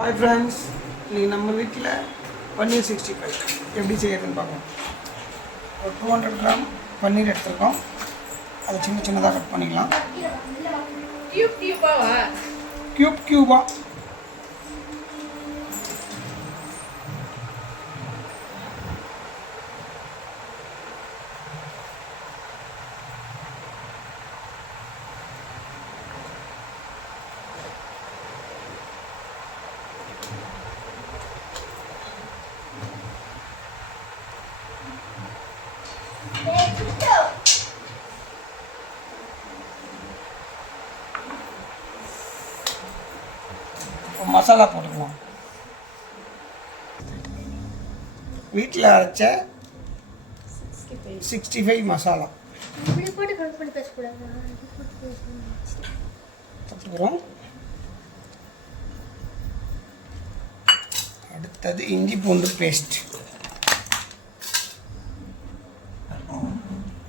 Hi friends, இன்றைக்கி நம்ம வீட்டில் பன்னீர் 65 எப்படி செய்யறதுன்னு பார்க்கலாம். ஒரு 200 கிராம் பன்னீர் எடுத்துருக்கோம். அதை சின்ன சின்னதாக கட் பண்ணிக்கலாம். க்யூபாக மசாலா போட்டுக்கலாம். வீட்டில் அரைச்ச 65 மசாலா போட்டுக்கிறோம். அடுத்தது இஞ்சி பூண்டு பேஸ்ட்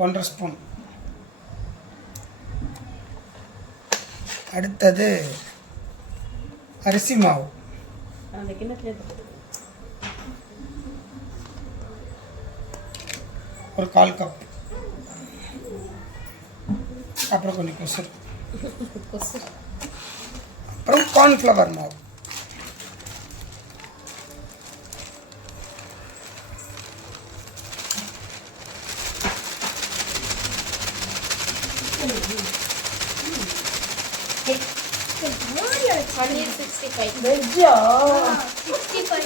1.5 ஸ்பூன். அடுத்தது அரிசி மாவு ஒரு 1/4 கப். அப்புறம் கொஞ்சம் கொசு, அப்புறம் கார்ன்ஃப்ளவர் மாவு. பன்னீர் 65 வெஜ்ஜா 65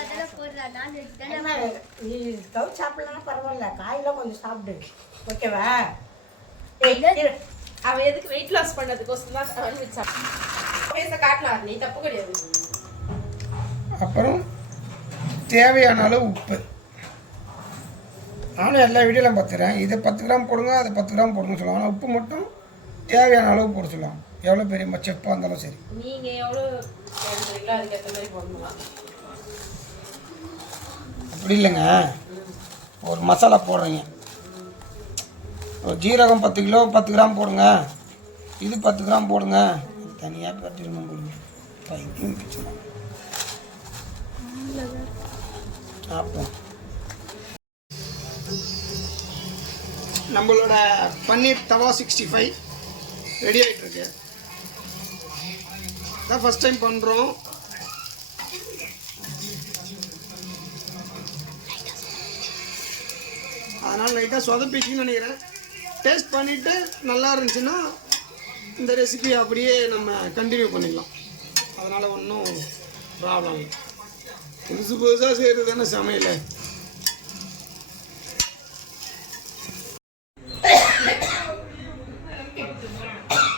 அதெல்லாம் போடுறா. நான்வெஜ் தானே நீ கவுச் சாப்பிடலாம், பரவாயில்ல, காயெல்லாம் கொஞ்சம் சாப்பிடு, ஓகேவா? அவன் எதுக்கு வெயிட் லாஸ் பண்ணதுக்கோசம் தான் நான்வெஜ் சாப்பிட காட்டலாம், நீ தப்பு கிடையாது. அப்புறம் தேவையான அளவு உப்பு. நானும் எல்லா வீடியோலாம் பார்த்துக்கிறேன். இதை 10 கிராம் போடுங்க, அதை 10 கிராம் போடுங்க சொல்லுவாங்க. ஆனால் உப்பு மட்டும் தேவையான அளவு போட சொல்லுவாங்க. எவ்வளோ பெரிய செப்பாக இருந்தாலும் சரி. நீங்கள் எவ்வளோ போடுறீங்களோ அதுக்கேற்ற மாதிரி போடணும். அப்படி இல்லைங்க, ஒரு மசாலா போடுறீங்க, ஒரு ஜீரகம் 10 கிலோ 10 கிராம் போடுங்க, இது 10 கிராம் போடுங்க, தனியாக கட்டிடணும் கொடுங்க. பைக்கும் பிச்சுலாம் அப்போ நம்மளோட பன்னீர் தவா 65 ரெடி ஆகிட்டுருக்கு. தான் ஃபஸ்ட் டைம் பண்ணுறோம். அதனால் லைட்டாக சொதப்பிச்சுன்னு நினைக்கிறேன். டேஸ்ட் பண்ணிவிட்டு நல்லா இருந்துச்சுன்னா இந்த ரெசிபி அப்படியே நம்ம கண்டினியூ பண்ணிக்கலாம். அதனால் ஒன்றும் ப்ராப்ளம் இல்லை. புதுசு புதுசாக செய்கிறது தானே சமையல்.